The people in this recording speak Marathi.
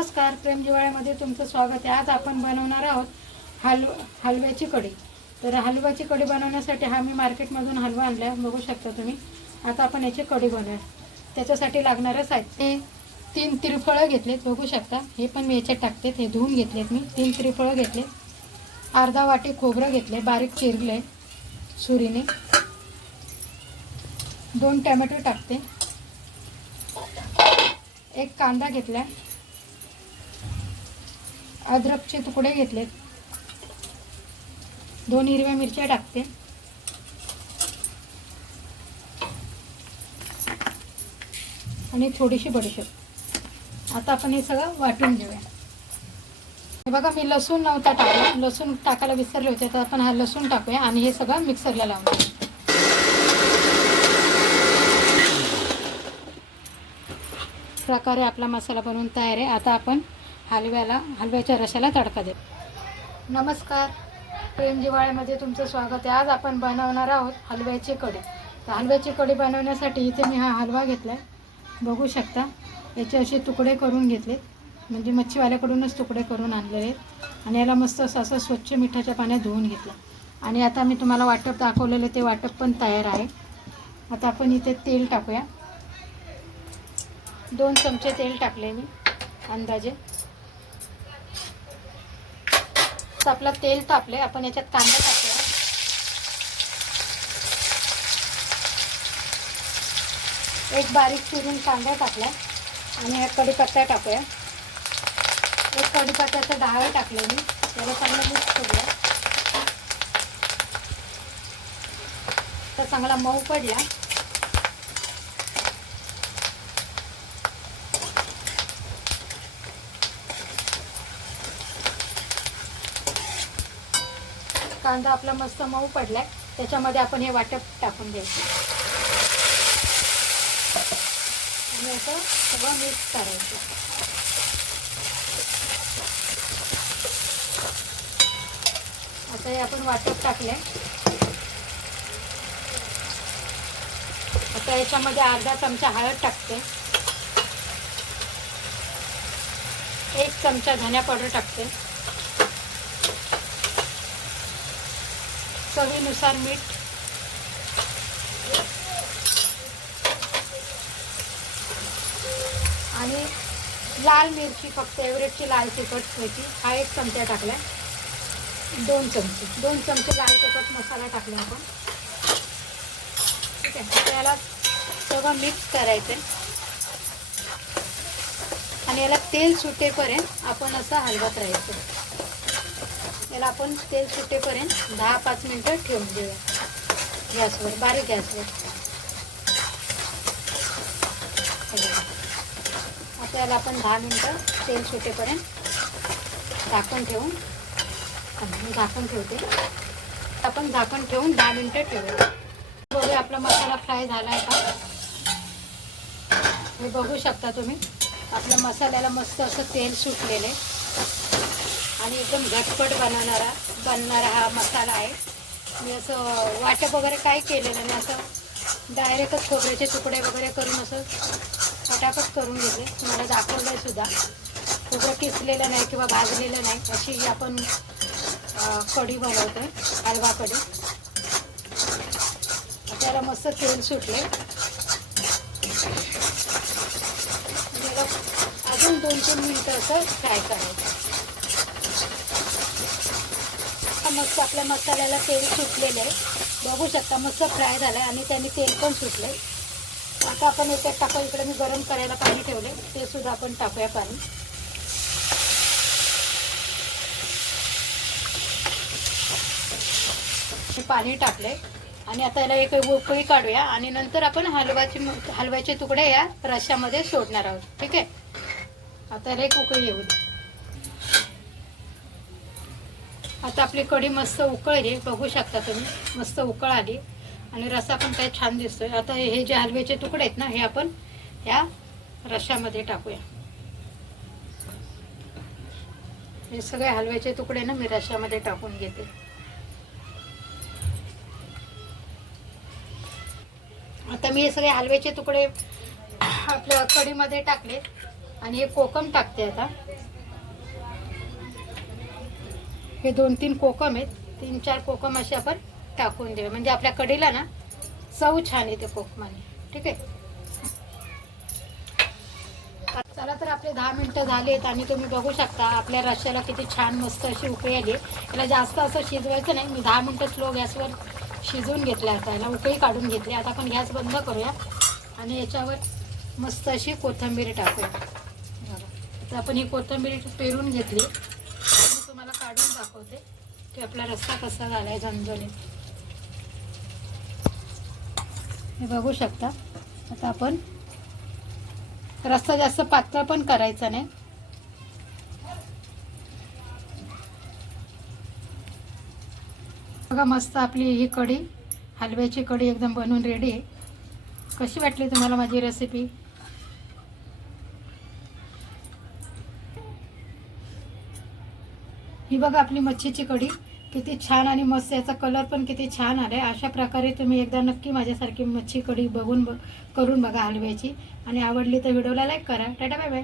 नमस्कार प्रेम जिवाळ्यामध्ये तुमचं स्वागत आहे. आज आपण बनवणार आहोत हलव हलव्याची कढी. तर हलव्याची कढी बनवण्यासाठी हा मी मार्केटमधून हलवा आणला बघू शकता तुम्ही. आता आपण याची कढी बनवूया. त्याच्यासाठी लागणारं साहित्य हे तीन त्रिफळं घेतलेत. बघू शकता. हे पण मी याच्यात टाकते हे धुवून घेतलेत मी. तीन त्रिफळं घेतले अर्धा वाटी खोबरं घेतले बारीक चिरले सुरीने. दोन टॅमॅटो टाकते. एक कांदा घेतला अद्रकचे तुकडे घेतलेत. दोन हिरव्या मिरच्या टाकते. आणि थोडीशी बडीशेप. आता आपण हे सगळं वाटून घेऊया. हे बघा मी लसूण नव्हता टाकला. लसूण टाकायला विसरले होते तर आपण हा लसूण टाकूया आणि हे सगळं मिक्सरला लावूया प्रकारे आपला मसाला बनवून तयार आहे. आता आपण हलव्याला हलव्याच्या रशाला तडका दे नमस्कार. प्रेम जिवाळ्यामध्ये तुमचं स्वागत आहे. आज आपण बनवणार आहोत हलव्याची कढी. तर हलव्याची कढी बनवण्यासाठी इथे मी हा हलवा घेतला आहे बघू शकता. याचे असे तुकडे करून घेतलेत. म्हणजे मच्छीवाल्याकडूनच तुकडे करून आणलेले आहेत. आणि याला मस्त असं असं स्वच्छ मिठाच्या पाण्यात धुवून घेतलं. आणि आता मी तुम्हाला वाटप दाखवलेलं ते वाटप पण तयार आहे. आता आपण इथे तेल टाकूया. दोन चमचे तेल टाकले मी अंदाजे. तर आपलं तेल तापले आपण याच्यात कांदा टाकूया. एक बारीक चिरून कांदा टाकला आणि ह्या कढीपत्ता टाकूया. एक कढीपत्त्याचं डाळ टाकले मी त्याला चांगलं मिक्स करूया. तर चांगला मऊ पडला. कांदा आपला मस्त मऊ पडलाय. त्याच्यामध्ये आपण हे वाटप टाकून द्यायचं आणि असं सगळं मिक्स करायचं. आता हे आपण वाटप टाकले आता याच्यामध्ये अर्धा चमचा हळद टाकते. एक चमचा धन्या पावडर टाकते. चवीनुसार मीठ. आणि लाल मिरची फक्त एव्हरेजची लाल तिखट त्याची हा एक चमचा टाकला दोन चमचे. दोन चमचे लाल तिखट मसाला टाकला आपण. ठीक आहे. त्याला याला सगळं मिक्स करायचं आहे आणि याला तेल सुटेपर्यंत आपण असं हलवत राहायचं. याला आपण तेल सुटेपर्यंत दहा पाच मिनटं ठेवून देऊया. गॅसवर बारीक गॅसवर. आता याला आपण दहा मिनटं तेल सुटेपर्यंत झाकण ठेवून झाकण ठेवते. आपण झाकण ठेवून दहा मिनटं ठेवूया. बघूया आपला मसाला फ्राय झाला आहे का? हे बघू शकता तुम्ही. आपल्या मसाल्याला मस्त असं तेल सुटलेलं आहे. आणि एकदम झटपट बनवणारा बनणारा हा मसाला आहे. मी असं वाटप वगैरे काय केलेलं नाही असं डायरेक्टच खोबऱ्याचे तुकडे वगैरे करून असं फटाफट करून घेते. तुम्हाला दाखवलं आहे सुद्धा. खोबरं किसलेलं नाही किंवा भाजलेलं नाही अशी आपण कढी बनवतो हलवा कढी. त्याला मस्त तेल सुटले अजून दोन तीन मिनटं असं फ्राय करायचं. आता मस्त आपल्या मसाल्याला तेल सुटलेलं आहे. बघू शकता मस्त फ्राय झालं आहे आणि त्याने तेल पण सुटले आता आपण याच्यात टाकू इकडे मी गरम करायला पाणी ठेवले ते सुद्धा आपण टाकूया पाणी. हे पाणी टाकले आणि आता याला एक उकळी काढूया आणि नंतर आपण हलवाचे हलव्याचे तुकडे या रश्यामध्ये सोडणार आहोत. ठीक आहे? आता याला एक उकळी येऊ दे आता आपली कढी मस्त उकळली बघू शकता तुम्ही. मस्त उकळ आली. आणि रसा पण काय छान दिसतोय. आता हे जे हलव्याचे तुकडे आहेत ना हे आपण या रशामध्ये टाकूया. हे सगळे हलव्याचे तुकडे ना मी रशामध्ये टाकून घेते. आता मी हे सगळे हलव्याचे तुकडे आपल्या कढीमध्ये टाकले. आणि हे कोकम टाकते आता. हे दोन तीन कोकम आहेत. तीन चार कोकम असे आपण टाकून देऊ म्हणजे आपल्या कढीला ना चव छान येते कोकमाने. ठीक आहे? चला तर आपले दहा मिनटं झालेत आणि तुम्ही बघू शकता आपल्या रश्याला किती छान मस्त अशी उकळी आली. याला जास्त असं शिजवायचं नाही. मी दहा मिनटं स्लो गॅसवर शिजवून घेतलं आता. याला उकळी काढून घेतली. आता आपण गॅस बंद करूया. आणि याच्यावर मस्त अशी कोथिंबीर टाकूया. बघा. आपण ही कोथिंबीर पेरून घेतली. दाखवते. की आपला रस्सा कसा झाला आहे झणझणीत. हे बघू शकता. आता आपण रस्सा जास्त पातळ पण करायचा नाही. बघा मस्त आपली ही कढी हलव्याची कढी एकदम बनवून रेडी आहे. कशी वाटली तुम्हाला माझी रेसिपी ही बघा आपली मच्छीची कढी. किती छान आणि मस्त याचा कलर पण किती छान आला आहे अशा प्रकारे तुम्ही एकदा नक्की माझ्यासारखी मच्छी कढी बघून बघ करून बघा हलव्याची. आणि आवडली तर व्हिडिओला लाईक करा. Tata bye bye